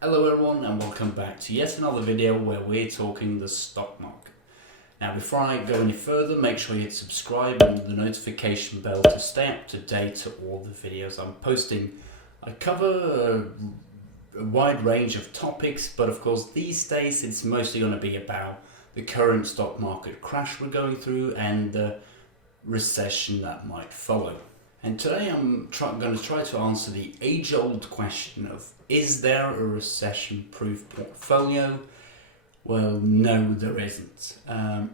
Hello everyone and welcome back to yet another video where we're talking the stock market. Now before I go any further, make sure you hit subscribe and the notification bell to stay up to date to all the videos I'm posting. I cover a wide range of topics, but of course these days it's mostly going to be about the current stock market crash we're going through and the recession that might follow. And today I'm going to try to answer the age-old question of, is there a recession-proof portfolio? Well, no, there isn't.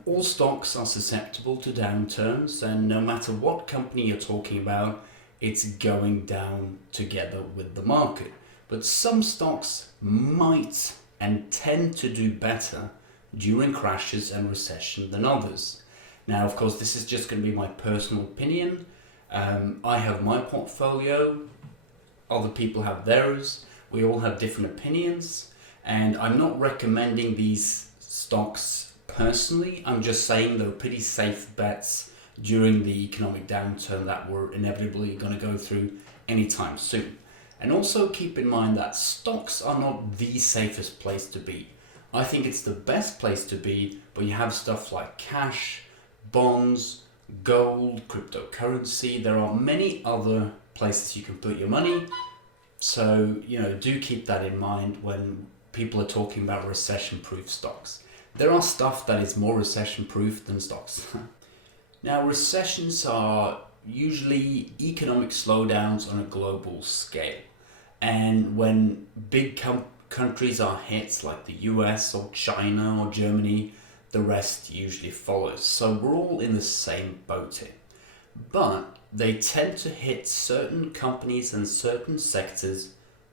All stocks are susceptible to downturns, and no matter what company you're talking about, it's going down together with the market. But some stocks might and tend to do better during crashes and recession than others. Now, of course, this is just going to be my personal opinion. I have my portfolio, other people have theirs, we all have different opinions, and I'm not recommending these stocks personally. I'm just saying they're pretty safe bets during the economic downturn that we're inevitably going to go through anytime soon. And also keep in mind that stocks are not the safest place to be. I think it's the best place to be, but you have stuff like cash, bonds, gold, cryptocurrency. There are many other places you can put your money. So, do keep that in mind when people are talking about recession-proof stocks. There are stuff that is more recession-proof than stocks. Now, recessions are usually economic slowdowns on a global scale. And when big countries are hit, like the US or China or Germany, the rest usually follows. So we're all in the same boat here. But they tend to hit certain companies and certain sectors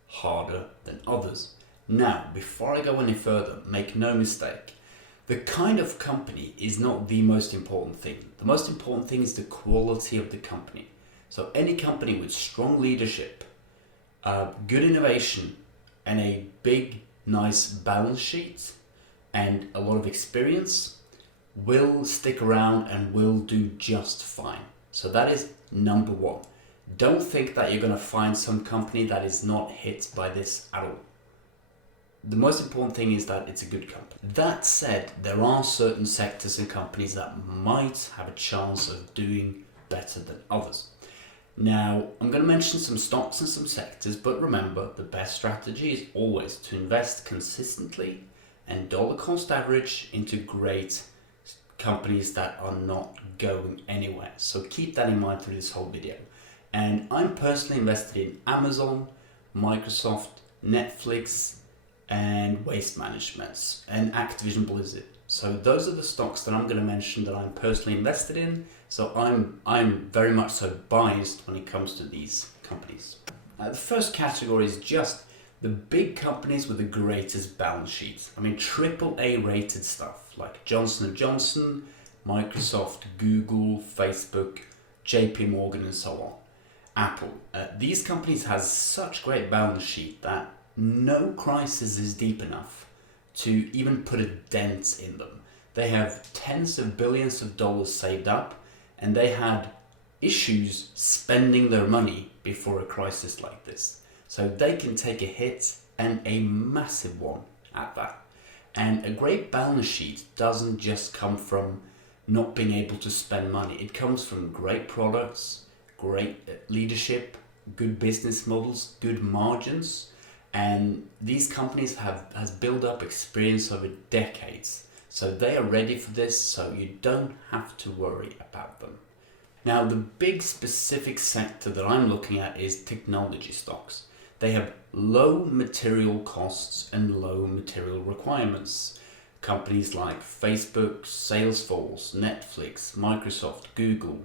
harder than others. Now, before I go any further, make no mistake, the kind of company is not the most important thing. The most important thing is the quality of the company. So any company with strong leadership, good innovation, and a big, nice balance sheet, and a lot of experience will stick around and will do just fine. So that is number one. Don't think that you're going to find some company that is not hit by this at all. The most important thing is that it's a good company. That said, there are certain sectors and companies that might have a chance of doing better than others. Now, I'm going to mention some stocks and some sectors, but remember, the best strategy is always to invest consistently and dollar cost average into great companies that are not going anywhere. So keep that in mind through this whole video. And I'm personally invested in Amazon, Microsoft, Netflix, and Waste Management, and Activision Blizzard. So those are the stocks that I'm going to mention that I'm personally invested in. So I'm very much so biased when it comes to these companies. The first category is just the big companies with the greatest balance sheets. I mean, AAA rated stuff like Johnson & Johnson, Microsoft, Google, Facebook, JP Morgan, and so on. Apple. These companies has such great balance sheet that no crisis is deep enough to even put a dent in them. They have tens of billions of dollars saved up, and they had issues spending their money before a crisis like this. So they can take a hit, and a massive one at that. And a great balance sheet doesn't just come from not being able to spend money. It comes from great products, great leadership, good business models, good margins. And these companies has built up experience over decades. So they are ready for this, so you don't have to worry about them. Now, the big specific sector that I'm looking at is technology stocks. They have low material costs and low material requirements. Companies like Facebook, Salesforce, Netflix, Microsoft, Google,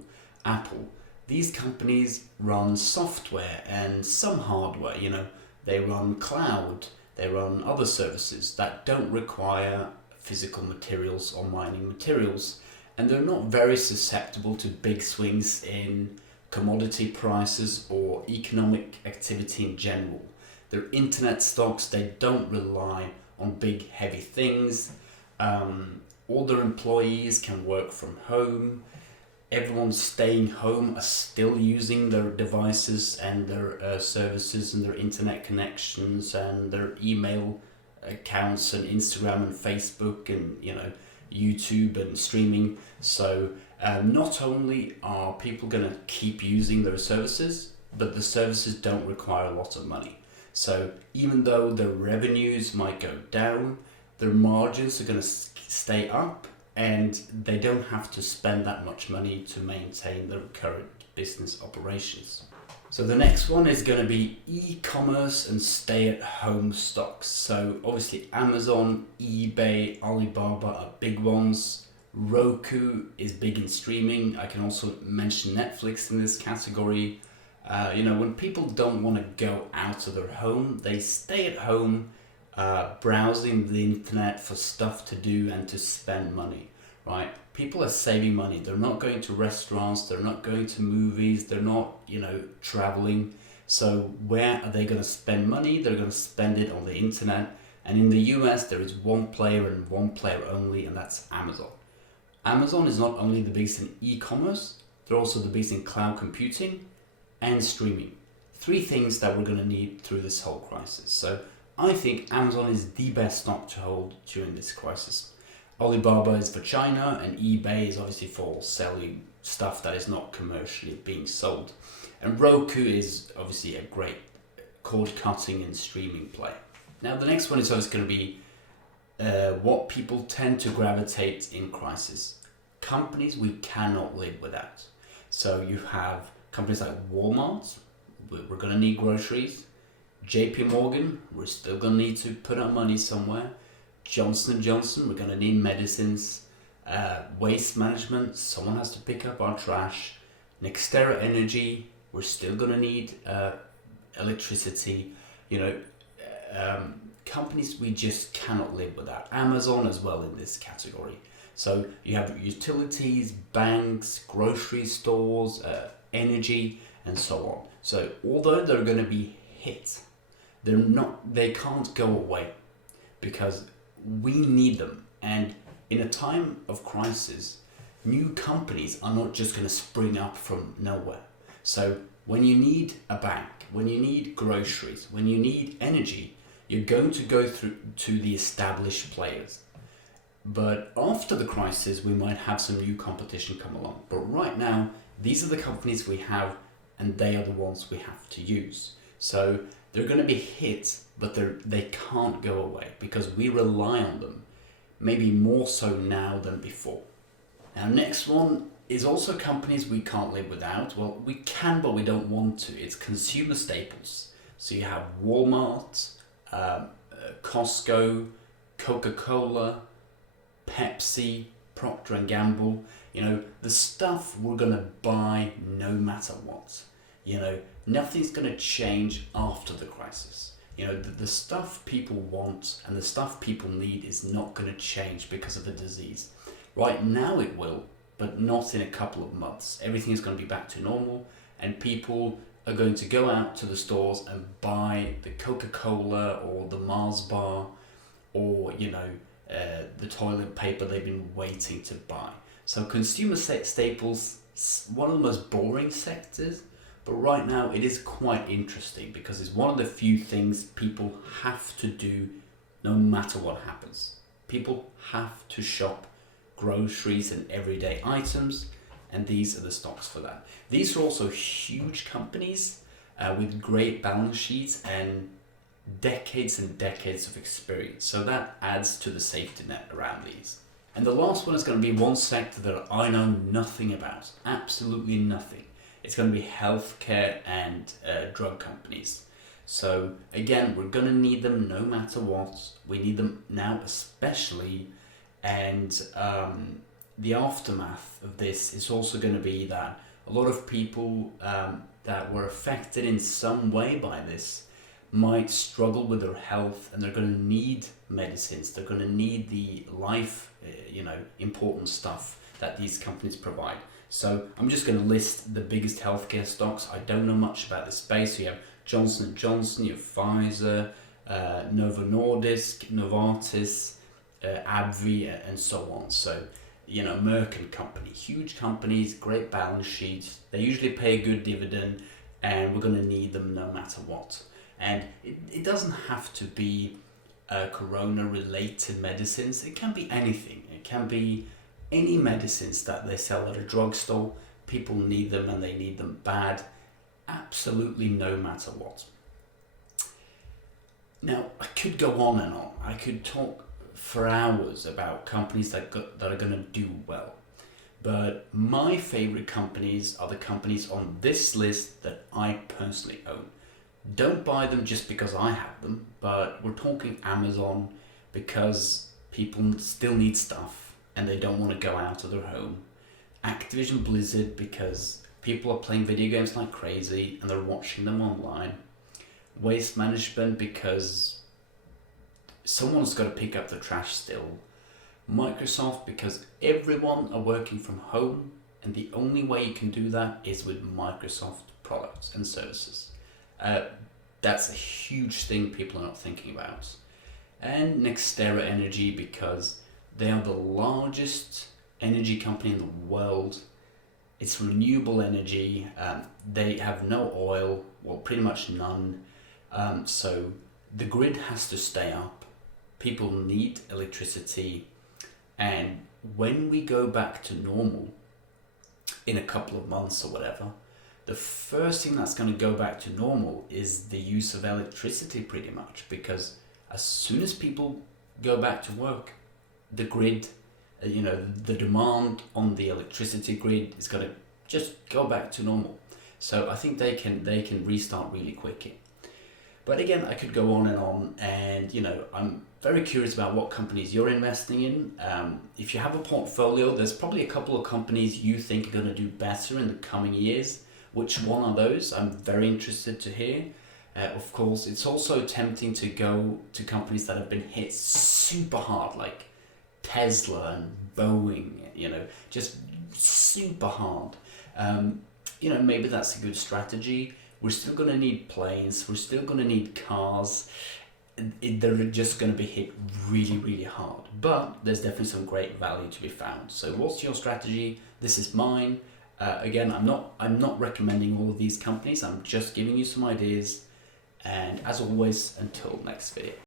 Apple. These companies run software and some hardware, They run cloud, they run other services that don't require physical materials or mining materials. And they're not very susceptible to big swings in commodity prices or economic activity in general. They're internet stocks, they don't rely on big heavy things. All their employees can work from home. everyone staying home are still using their devices and their services and their internet connections and their email accounts and Instagram and Facebook and YouTube and streaming. So not only are people going to keep using those services, but the services don't require a lot of money. So even though their revenues might go down, their margins are going to stay up, and they don't have to spend that much money to maintain their current business operations. So the next one is going to be e-commerce and stay-at-home stocks. So obviously Amazon, eBay, Alibaba are big ones. Roku is big in streaming. I can also mention Netflix in this category. When people don't want to go out of their home, they stay at home browsing the internet for stuff to do and to spend money, right? People are saving money. They're not going to restaurants, they're not going to movies, they're not, traveling. So where are they going to spend money? They're going to spend it on the internet. And in the US, there is one player and one player only, and that's Amazon. Amazon is not only the biggest in e-commerce, they're also the biggest in cloud computing and streaming. Three things that we're going to need through this whole crisis. So I think Amazon is the best stock to hold during this crisis. Alibaba is for China, and eBay is obviously for selling stuff that is not commercially being sold. And Roku is obviously a great cord cutting and streaming play. Now the next one is always going to be what people tend to gravitate in crisis. Companies we cannot live without. So you have companies like Walmart, we're going to need groceries. JP Morgan, we're still going to need to put our money somewhere. Johnson & Johnson, we're going to need medicines. Waste management, someone has to pick up our trash. Nextera Energy, we're still going to need electricity. Companies we just cannot live without. Amazon as well in this category. So you have utilities, banks, grocery stores, energy, and so on. So although they're going to be hit, they can't go away because we need them. And in a time of crisis, new companies are not just going to spring up from nowhere. So when you need a bank, when you need groceries, when you need energy, you're going to go through to the established players. But after the crisis, we might have some new competition come along. But right now, these are the companies we have, and they are the ones we have to use. So they're going to be hit, but they can't go away because we rely on them, maybe more so now than before. Now, next one is also companies we can't live without. Well, we can, but we don't want to. It's consumer staples. So you have Walmart, Costco, Coca-Cola, Pepsi, Procter & Gamble. The stuff we're going to buy no matter what. Nothing's going to change after the crisis. The stuff people want and the stuff people need is not going to change because of the disease. Right now it will, but not in a couple of months. Everything is going to be back to normal, and people are going to go out to the stores and buy the Coca-Cola or the Mars bar or, the toilet paper they've been waiting to buy. So consumer staples, one of the most boring sectors, but right now it is quite interesting because it's one of the few things people have to do no matter what happens. People have to shop groceries and everyday items, and these are the stocks for that. These are also huge companies with great balance sheets and decades of experience. So that adds to the safety net around these. And the last one is going to be one sector that I know nothing about, absolutely nothing. It's going to be healthcare and drug companies. So again, we're going to need them no matter what. We need them now especially. And the aftermath of this is also going to be that a lot of people that were affected in some way by this might struggle with their health, and they're going to need medicines. They're going to need the life, important stuff that these companies provide. So I'm just going to list the biggest healthcare stocks. I don't know much about this space. You have Johnson & Johnson, you have Pfizer, Novo Nordisk, Novartis, AbbVie, and so on. So Merck and Company, huge companies, great balance sheets. They usually pay a good dividend, and we're going to need them no matter what. And it doesn't have to be corona-related medicines. It can be anything. It can be any medicines that they sell at a drugstore. People need them, and they need them bad. Absolutely no matter what. Now, I could go on and on. I could talk for hours about companies that are going to do well. But my favorite companies are the companies on this list that I personally own. Don't buy them just because I have them, but we're talking Amazon because people still need stuff and they don't want to go out of their home. Activision Blizzard because people are playing video games like crazy and they're watching them online. Waste Management because someone's got to pick up the trash still. Microsoft because everyone are working from home, and the only way you can do that is with Microsoft products and services. That's a huge thing people are not thinking about. And NextEra Energy because they are the largest energy company in the world. It's renewable energy. They have no oil, well, pretty much none. So the grid has to stay up. People need electricity. And when we go back to normal in a couple of months or whatever, the first thing that's going to go back to normal is the use of electricity pretty much, because as soon as people go back to work, the grid, the demand on the electricity grid is going to just go back to normal. So I think they can restart really quickly. But again, I could go on, and I'm very curious about what companies you're investing in. If you have a portfolio, there's probably a couple of companies you think are going to do better in the coming years. Which one are those? I'm very interested to hear. Of course, it's also tempting to go to companies that have been hit super hard, like Tesla and Boeing, just super hard. Maybe that's a good strategy. We're still going to need planes. We're still going to need cars. They're just going to be hit really, really hard. But there's definitely some great value to be found. So what's your strategy? This is mine. Again, I'm not recommending all of these companies. I'm just giving you some ideas. And as always, until next video.